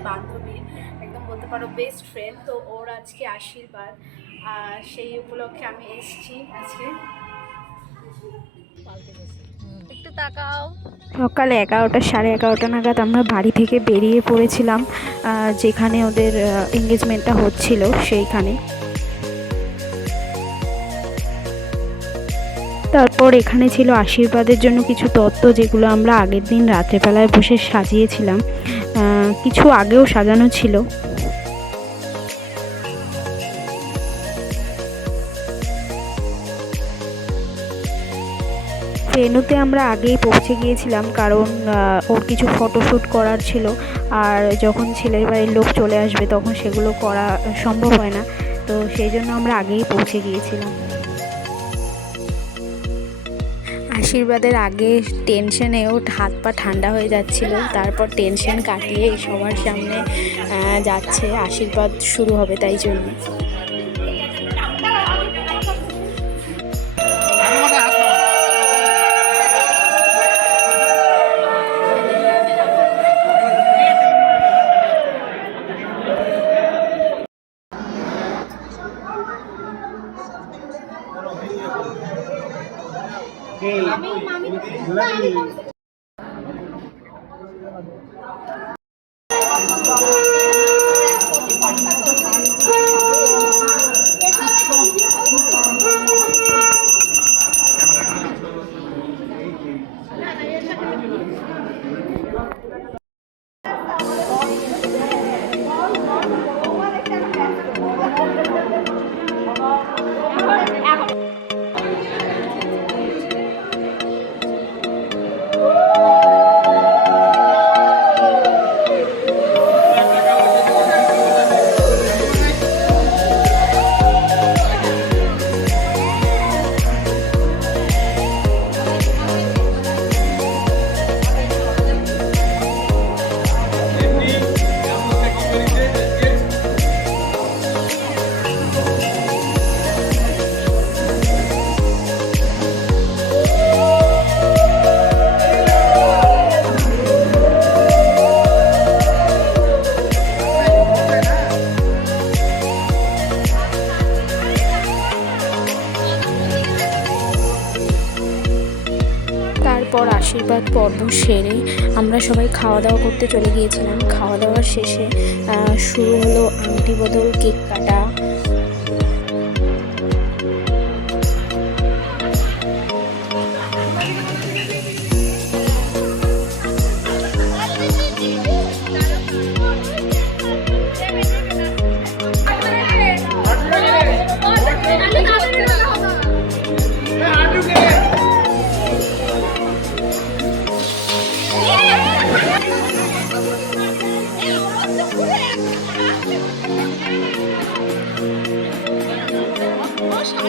আমার বান্ধবীর একদম বলতে পারো বেস্ট ফ্রেন্ড তো ওর আজকে আশীর্বাদ। আর সেই উপলক্ষে আমি এসেছি আজকে। একটু তাকাও। সকাল এগারোটা সাড়ে এগারোটা নাগাদ আমরা বাড়ি থেকে বেরিয়ে পড়েছিলাম যেখানে ওদের এঙ্গেজমেন্টটা হচ্ছিল সেইখানে। তারপর এখানে ছিল আশীর্বাদের জন্য কিছু তত্ত্ব যেগুলো আমরা আগের দিন রাত্রেবেলায় বসে সাজিয়েছিলাম। কিছু আগেও সাজানো ছিল। ভেনুতে আমরা আগেই পৌঁছে গিয়েছিলাম কারণ ওর কিছু ফটোশ্যুট করার ছিল। আর যখন ছেলের বাড়ির লোক চলে আসবে তখন সেগুলো করা সম্ভব হয় না। তো সেই জন্য আমরা আগেই পৌঁছে গিয়েছিলাম। আশীর্বাদের আগে টেনশনে ওর হাত পা ঠান্ডা হয়ে যাচ্ছিল। তারপর টেনশন কাটিয়ে সবার সামনে যাচ্ছে। আশীর্বাদ শুরু হবে তাই জন্য। 来 আশীর্বাদ পর্ব সেরে আমরা সবাই খাওয়া দাওয়া করতে চলে গিয়েছিলাম। খাওয়া দাওয়ার শেষে শুরু হলো আংটি বদল কেক কাটা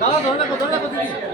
দাদা ধরে রাখো ধরে রাখো দিদি দিদি ধরে রাখো তুই একটু ব্যাকে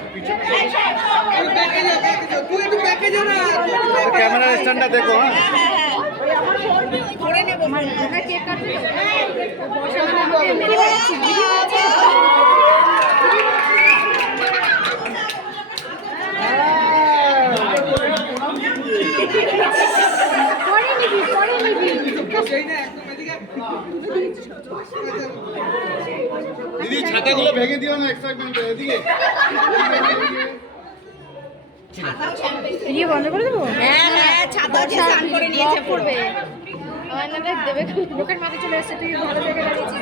ক্যামেরা স্ট্যান্ডটা দেখো হ্যাঁ। দিদি ছাতাগুলো ভেঙে দিও না এক্সাইটমেন্ট এদিকে। ইয়ে বন্ধ করে দেবো? হ্যাঁ হ্যাঁ ছাতা দিয়ে স্নান করে নিয়েছে পড়বে আয়নাটা দেবে লোকের মাথায় চলে এসেছে তুই ভালো জায়গায় দাঁড়িয়েছিস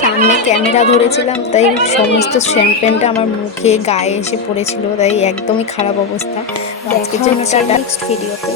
সামনে ক্যামেরা ধরেছিলাম তাই সমস্ত শ্যাম্পেনটা আমার মুখে গায়ে এসে পড়েছিল তাই একদমই খারাপ অবস্থা। আজকের জন্য নেক্সট ভিডিওতে